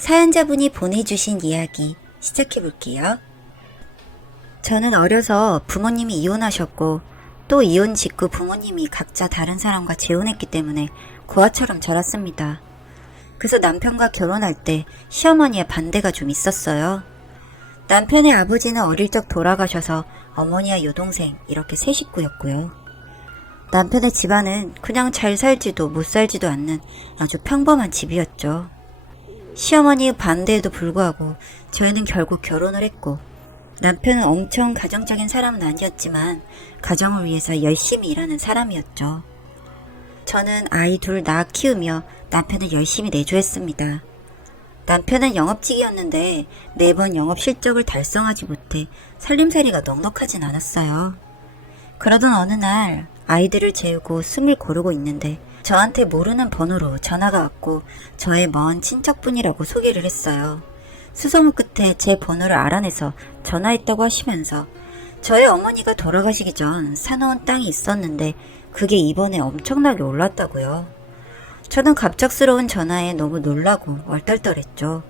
사연자분이 보내주신 이야기 시작해볼게요. 저는 어려서 부모님이 이혼하셨고 또 이혼 직후 부모님이 각자 다른 사람과 재혼했기 때문에 고아처럼 자랐습니다. 그래서 남편과 결혼할 때 시어머니의 반대가 좀 있었어요. 남편의 아버지는 어릴 적 돌아가셔서 어머니와 여동생 이렇게 세 식구였고요. 남편의 집안은 그냥 잘 살지도 못 살지도 않는 아주 평범한 집이었죠. 시어머니의 반대에도 불구하고 저희는 결국 결혼을 했고, 남편은 엄청 가정적인 사람은 아니었지만 가정을 위해서 열심히 일하는 사람이었죠. 저는 아이 둘 낳아 키우며 남편을 열심히 내조했습니다. 남편은 영업직이었는데 매번 영업 실적을 달성하지 못해 살림살이가 넉넉하진 않았어요. 그러던 어느 날 아이들을 재우고 숨을 고르고 있는데 저한테 모르는 번호로 전화가 왔고 저의 먼 친척분이라고 소개를 했어요. 수소문 끝에 제 번호를 알아내서 전화했다고 하시면서 저의 어머니가 돌아가시기 전 사놓은 땅이 있었는데 그게 이번에 엄청나게 올랐다고요. 저는 갑작스러운 전화에 너무 놀라고 얼떨떨했죠.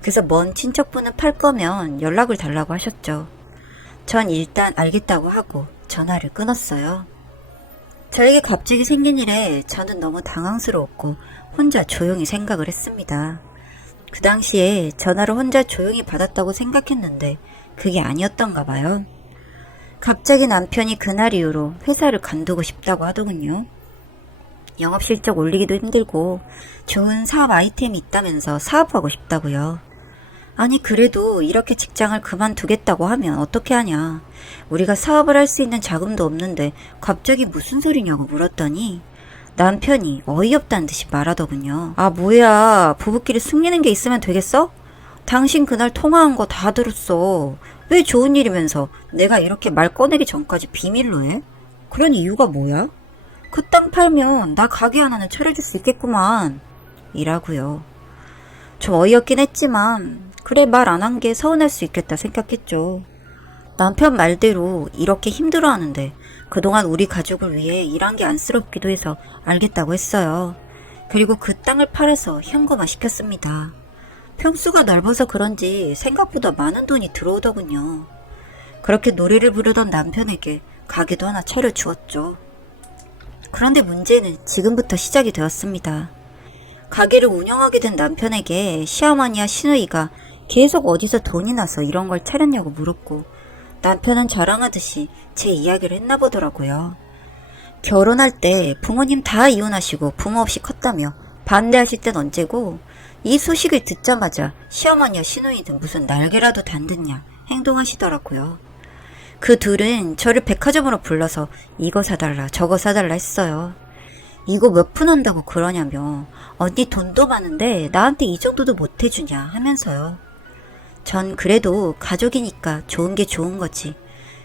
그래서 먼 친척분은 팔 거면 연락을 달라고 하셨죠. 전 일단 알겠다고 하고 전화를 끊었어요. 저에게 갑자기 생긴 일에 저는 너무 당황스러웠고 혼자 조용히 생각을 했습니다. 그 당시에 전화를 혼자 조용히 받았다고 생각했는데 그게 아니었던가 봐요. 갑자기 남편이 그날 이후로 회사를 관두고 싶다고 하더군요. 영업실적 올리기도 힘들고 좋은 사업 아이템이 있다면서 사업하고 싶다고요. 아니 그래도 이렇게 직장을 그만두겠다고 하면 어떻게 하냐. 우리가 사업을 할 수 있는 자금도 없는데 갑자기 무슨 소리냐고 물었더니 남편이 어이없다는 듯이 말하더군요. 아 뭐야, 부부끼리 숨기는 게 있으면 되겠어? 당신 그날 통화한 거 다 들었어. 왜 좋은 일이면서 내가 이렇게 말 꺼내기 전까지 비밀로 해? 그런 이유가 뭐야? 그 땅 팔면 나 가게 하나는 차려줄 수 있겠구만 이라고요. 좀 어이없긴 했지만 그래 말 안 한 게 서운할 수 있겠다 생각했죠. 남편 말대로 이렇게 힘들어하는데 그동안 우리 가족을 위해 일한 게 안쓰럽기도 해서 알겠다고 했어요. 그리고 그 땅을 팔아서 현금화 시켰습니다. 평수가 넓어서 그런지 생각보다 많은 돈이 들어오더군요. 그렇게 노래를 부르던 남편에게 가게도 하나 차려주었죠. 그런데 문제는 지금부터 시작이 되었습니다. 가게를 운영하게 된 남편에게 시어머니와 시누이가 계속 어디서 돈이 나서 이런 걸 차렸냐고 물었고 남편은 자랑하듯이 제 이야기를 했나 보더라고요. 결혼할 때 부모님 다 이혼하시고 부모 없이 컸다며 반대하실 땐 언제고 이 소식을 듣자마자 시어머니와 시누이는 무슨 날개라도 단듯냐 행동하시더라고요. 그 둘은 저를 백화점으로 불러서 이거 사달라 저거 사달라 했어요. 이거 몇 푼 한다고 그러냐며 언니 돈도 많은데 나한테 이 정도도 못 해주냐 하면서요. 전 그래도 가족이니까 좋은 게 좋은 거지.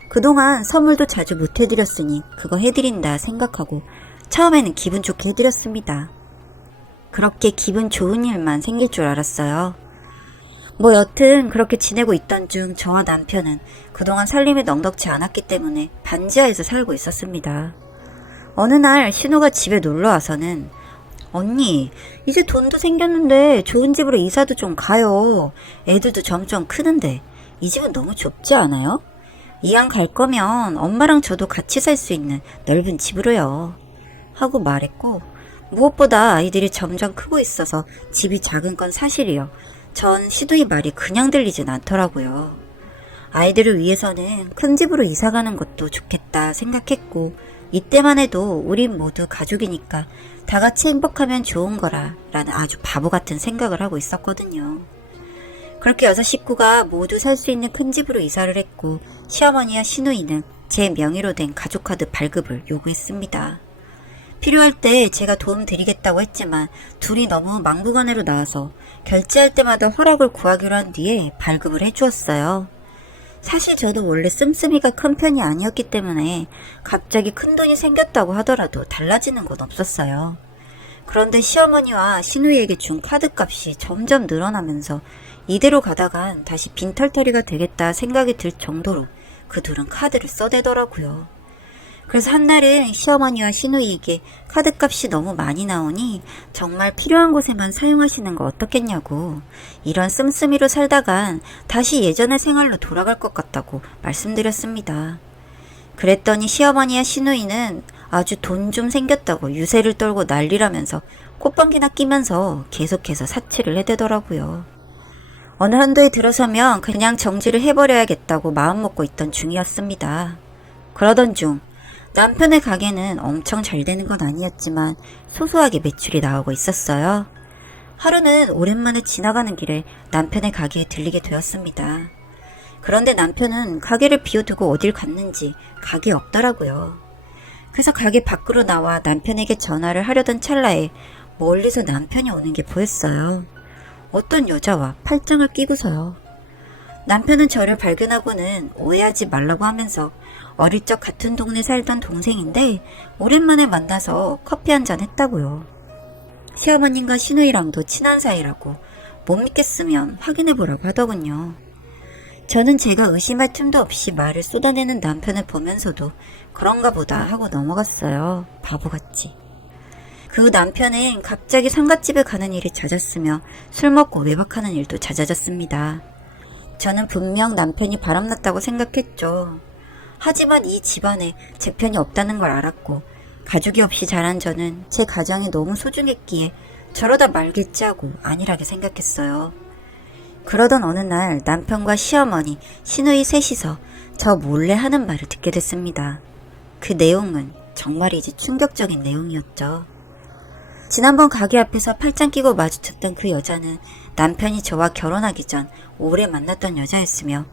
그동안 선물도 자주 못 해드렸으니 그거 해드린다 생각하고 처음에는 기분 좋게 해드렸습니다. 그렇게 기분 좋은 일만 생길 줄 알았어요. 뭐 여튼 그렇게 지내고 있던 중 저와 남편은 그동안 살림이 넉넉지 않았기 때문에 반지하에서 살고 있었습니다. 어느 날 신우가 집에 놀러와서는 언니 이제 돈도 생겼는데 좋은 집으로 이사도 좀 가요. 애들도 점점 크는데 이 집은 너무 좁지 않아요? 이왕 갈 거면 엄마랑 저도 같이 살 수 있는 넓은 집으로요 하고 말했고 무엇보다 아이들이 점점 크고 있어서 집이 작은 건 사실이요. 전 시누이 말이 그냥 들리진 않더라고요. 아이들을 위해서는 큰 집으로 이사가는 것도 좋겠다 생각했고 이때만 해도 우린 모두 가족이니까 다 같이 행복하면 좋은 거라 라는 아주 바보 같은 생각을 하고 있었거든요. 그렇게 6 식구가 모두 살 수 있는 큰 집으로 이사를 했고 시어머니와 시누이는 제 명의로 된 가족카드 발급을 요구했습니다. 필요할 때 제가 도움 드리겠다고 했지만 둘이 너무 막무가내로 나와서 결제할 때마다 허락을 구하기로 한 뒤에 발급을 해주었어요. 사실 저도 원래 씀씀이가 큰 편이 아니었기 때문에 갑자기 큰돈이 생겼다고 하더라도 달라지는 건 없었어요. 그런데 시어머니와 시누이에게 준 카드값이 점점 늘어나면서 이대로 가다간 다시 빈털터리가 되겠다 생각이 들 정도로 그 둘은 카드를 써대더라고요. 그래서 한날은 시어머니와 시누이에게 카드값이 너무 많이 나오니 정말 필요한 곳에만 사용하시는 거 어떻겠냐고, 이런 씀씀이로 살다간 다시 예전의 생활로 돌아갈 것 같다고 말씀드렸습니다. 그랬더니 시어머니와 시누이는 아주 돈 좀 생겼다고 유세를 떨고 난리라면서 콧방귀나 끼면서 계속해서 사치를 해대더라고요. 어느 한도에 들어서면 그냥 정지를 해버려야겠다고 마음먹고 있던 중이었습니다. 그러던 중 남편의 가게는 엄청 잘 되는 건 아니었지만 소소하게 매출이 나오고 있었어요. 하루는 오랜만에 지나가는 길에 남편의 가게에 들리게 되었습니다. 그런데 남편은 가게를 비워두고 어딜 갔는지 가게에 없더라고요. 그래서 가게 밖으로 나와 남편에게 전화를 하려던 찰나에 멀리서 남편이 오는 게 보였어요. 어떤 여자와 팔짱을 끼고서요. 남편은 저를 발견하고는 오해하지 말라고 하면서 어릴 적 같은 동네 살던 동생인데 오랜만에 만나서 커피 한잔 했다고요. 시어머님과 시누이랑도 친한 사이라고 못 믿겠으면 확인해보라고 하더군요. 저는 제가 의심할 틈도 없이 말을 쏟아내는 남편을 보면서도 그런가 보다 하고 넘어갔어요. 바보같이. 그 후 남편은 갑자기 상갓집에 가는 일이 잦았으며 술 먹고 외박하는 일도 잦아졌습니다. 저는 분명 남편이 바람났다고 생각했죠. 하지만 이 집안에 제 편이 없다는 걸 알았고 가족이 없이 자란 저는 제 가정이 너무 소중했기에 저러다 말겠지 하고 안일하게 생각했어요. 그러던 어느 날 남편과 시어머니, 시누이 셋이서 저 몰래 하는 말을 듣게 됐습니다. 그 내용은 정말이지 충격적인 내용이었죠. 지난번 가게 앞에서 팔짱 끼고 마주쳤던 그 여자는 남편이 저와 결혼하기 전 오래 만났던 여자였으며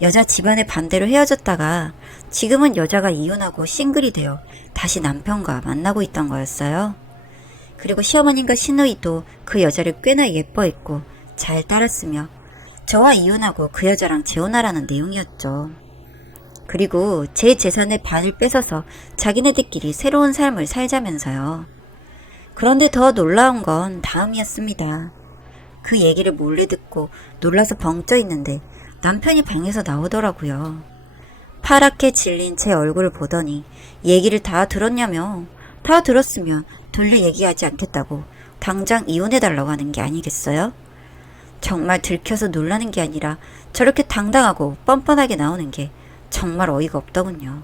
여자 집안의 반대로 헤어졌다가 지금은 여자가 이혼하고 싱글이 되어 다시 남편과 만나고 있던 거였어요. 그리고 시어머님과 시누이도 그 여자를 꽤나 예뻐했고 잘 따랐으며 저와 이혼하고 그 여자랑 재혼하라는 내용이었죠. 그리고 제 재산의 반을 뺏어서 자기네들끼리 새로운 삶을 살자면서요. 그런데 더 놀라운 건 다음이었습니다. 그 얘기를 몰래 듣고 놀라서 벙쪄 있는데 남편이 방에서 나오더라고요. 파랗게 질린 제 얼굴을 보더니 얘기를 다 들었냐며, 다 들었으면 돌려 얘기하지 않겠다고 당장 이혼해달라고 하는 게 아니겠어요? 정말 들켜서 놀라는 게 아니라 저렇게 당당하고 뻔뻔하게 나오는 게 정말 어이가 없더군요.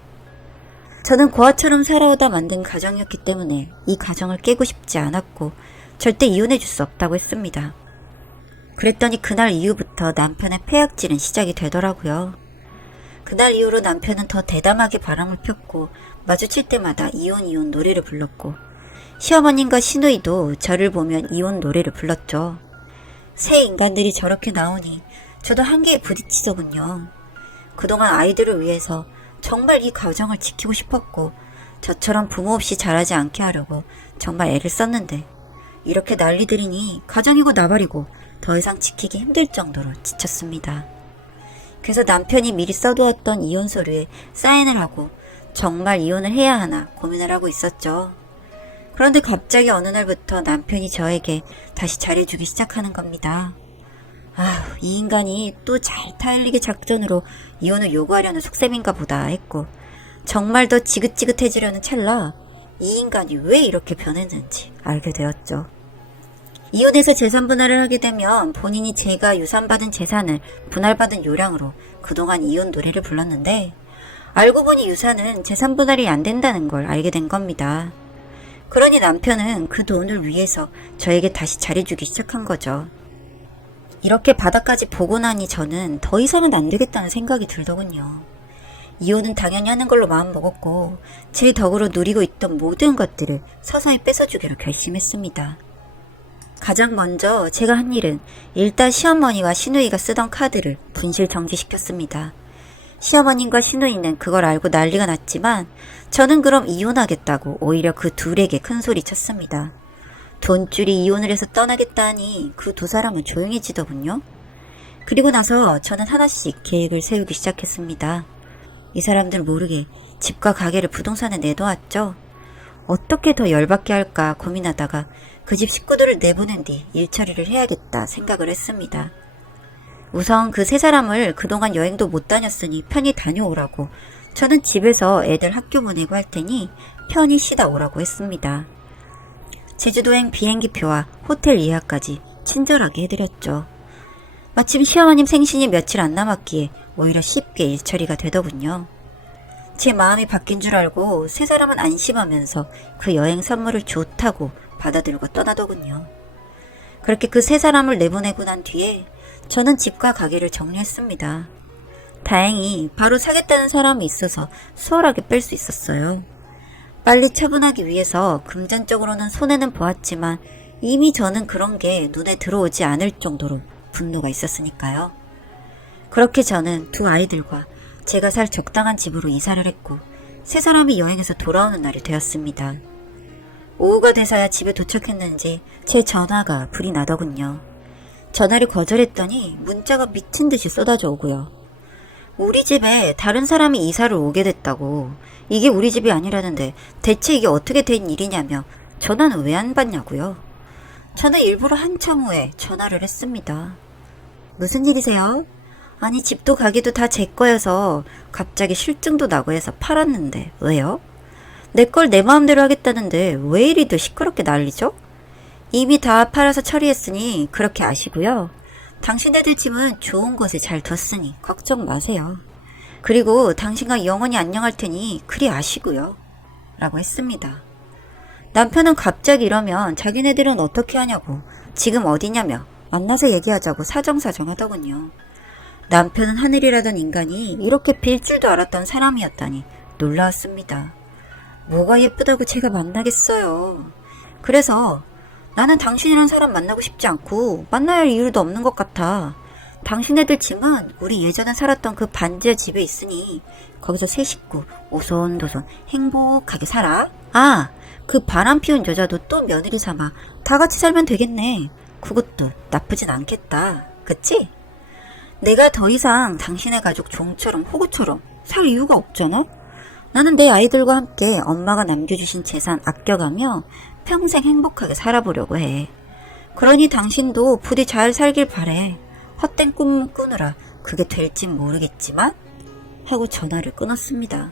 저는 고아처럼 살아오다 만든 가정이었기 때문에 이 가정을 깨고 싶지 않았고 절대 이혼해 줄 수 없다고 했습니다. 그랬더니 그날 이후부터 남편의 폐악질은 시작이 되더라고요. 그날 이후로 남편은 더 대담하게 바람을 폈고 마주칠 때마다 이혼 노래를 불렀고 시어머님과 시누이도 저를 보면 이혼 노래를 불렀죠. 새 인간들이 저렇게 나오니 저도 한계에 부딪히더군요. 그동안 아이들을 위해서 정말 이 가정을 지키고 싶었고 저처럼 부모 없이 자라지 않게 하려고 정말 애를 썼는데 이렇게 난리들이니 가정이고 나발이고 더 이상 지키기 힘들 정도로 지쳤습니다. 그래서 남편이 미리 써두었던 이혼 서류에 사인을 하고 정말 이혼을 해야 하나 고민을 하고 있었죠. 그런데 갑자기 어느 날부터 남편이 저에게 다시 잘해주기 시작하는 겁니다. 이 인간이 또 잘 타일리기 작전으로 이혼을 요구하려는 속셈인가 보다 했고 정말 더 지긋지긋해지려는 찰나 이 인간이 왜 이렇게 변했는지 알게 되었죠. 이혼해서 재산 분할을 하게 되면 본인이 제가 유산받은 재산을 분할받은 요량으로 그동안 이혼 노래를 불렀는데 알고 보니 유산은 재산 분할이 안 된다는 걸 알게 된 겁니다. 그러니 남편은 그 돈을 위해서 저에게 다시 잘해주기 시작한 거죠. 이렇게 바닥까지 보고 나니 저는 더 이상은 안 되겠다는 생각이 들더군요. 이혼은 당연히 하는 걸로 마음먹었고 제 덕으로 누리고 있던 모든 것들을 서서히 뺏어주기로 결심했습니다. 가장 먼저 제가 한 일은 일단 시어머니와 시누이가 쓰던 카드를 분실 정지시켰습니다. 시어머님과 시누이는 그걸 알고 난리가 났지만 저는 그럼 이혼하겠다고 오히려 그 둘에게 큰소리 쳤습니다. 돈줄이 이혼을 해서 떠나겠다니 그 두 사람은 조용해지더군요. 그리고 나서 저는 하나씩 계획을 세우기 시작했습니다. 이 사람들 모르게 집과 가게를 부동산에 내놓았죠. 어떻게 더 열받게 할까 고민하다가 그 집 식구들을 내보낸 뒤 일처리를 해야겠다 생각을 했습니다. 우선 그 세 사람을 그동안 여행도 못 다녔으니 편히 다녀오라고 저는 집에서 애들 학교 보내고 할 테니 편히 쉬다 오라고 했습니다. 제주도행 비행기표와 호텔 예약까지 친절하게 해드렸죠. 마침 시어머님 생신이 며칠 안 남았기에 오히려 쉽게 일처리가 되더군요. 제 마음이 바뀐 줄 알고 세 사람은 안심하면서 그 여행 선물을 좋다고 받아들고 떠나더군요. 그렇게 그 세 사람을 내보내고 난 뒤에 저는 집과 가게를 정리했습니다. 다행히 바로 사겠다는 사람이 있어서 수월하게 뺄 수 있었어요. 빨리 처분하기 위해서 금전적으로는 손해는 보았지만 이미 저는 그런 게 눈에 들어오지 않을 정도로 분노가 있었으니까요. 그렇게 저는 두 아이들과 제가 살 적당한 집으로 이사를 했고 세 사람이 여행에서 돌아오는 날이 되었습니다. 오후가 돼서야 집에 도착했는지 제 전화가 불이 나더군요. 전화를 거절했더니 문자가 미친 듯이 쏟아져 오고요. 우리 집에 다른 사람이 이사를 오게 됐다고, 이게 우리 집이 아니라는데 대체 이게 어떻게 된 일이냐며 전화는 왜 안 받냐고요. 저는 일부러 한참 후에 전화를 했습니다. 무슨 일이세요? 아니 집도 가게도 다 제 거여서 갑자기 실증도 나고 해서 팔았는데 왜요? 내 걸 내 마음대로 하겠다는데 왜 이리도 시끄럽게 난리죠? 이미 다 팔아서 처리했으니 그렇게 아시고요. 당신네들 집은 좋은 곳에 잘 뒀으니 걱정 마세요. 그리고 당신과 영원히 안녕할 테니 그리 아시고요. 라고 했습니다. 남편은 갑자기 이러면 자기네들은 어떻게 하냐고, 지금 어디냐며 만나서 얘기하자고 사정사정 하더군요. 남편은 하늘이라던 인간이 이렇게 빌 줄도 알았던 사람이었다니 놀라웠습니다. 뭐가 예쁘다고 제가 만나겠어요. 그래서 나는 당신이란 사람 만나고 싶지 않고 만나야 할 이유도 없는 것 같아. 당신네들 집은 우리 예전에 살았던 그 반지하 집에 있으니 거기서 세 식구 오손도손 행복하게 살아. 아, 그 바람 피운 여자도 또 며느리 삼아 다 같이 살면 되겠네. 그것도 나쁘진 않겠다. 그치? 내가 더 이상 당신의 가족 종처럼 호구처럼 살 이유가 없잖아? 나는 내 아이들과 함께 엄마가 남겨주신 재산 아껴가며 평생 행복하게 살아보려고 해. 그러니 당신도 부디 잘 살길 바래. 헛된 꿈 꾸느라 그게 될진 모르겠지만 하고 전화를 끊었습니다.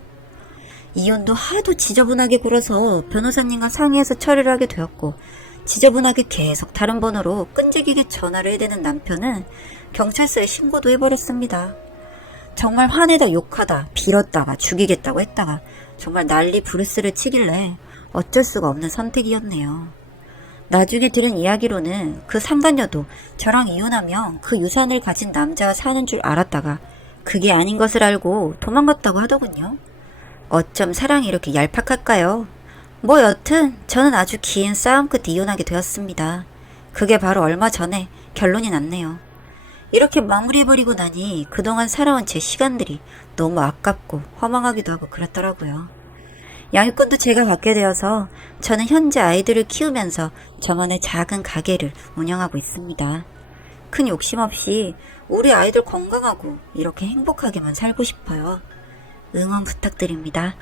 이혼도 하도 지저분하게 굴어서 변호사님과 상의해서 처리를 하게 되었고 지저분하게 계속 다른 번호로 끈질기게 전화를 해대는 남편은 경찰서에 신고도 해버렸습니다. 정말 화내다 욕하다 빌었다가 죽이겠다고 했다가 정말 난리 부르스를 치길래 어쩔 수가 없는 선택이었네요. 나중에 들은 이야기로는 그 상간녀도 저랑 이혼하면 그 유산을 가진 남자와 사는 줄 알았다가 그게 아닌 것을 알고 도망갔다고 하더군요. 어쩜 사랑이 이렇게 얄팍할까요? 뭐 여튼 저는 아주 긴 싸움 끝 이혼하게 되었습니다. 그게 바로 얼마 전에 결론이 났네요. 이렇게 마무리해버리고 나니 그동안 살아온 제 시간들이 너무 아깝고 허망하기도 하고 그렇더라고요. 양육권도 제가 받게 되어서 저는 현재 아이들을 키우면서 저만의 작은 가게를 운영하고 있습니다. 큰 욕심 없이 우리 아이들 건강하고 이렇게 행복하게만 살고 싶어요. 응원 부탁드립니다.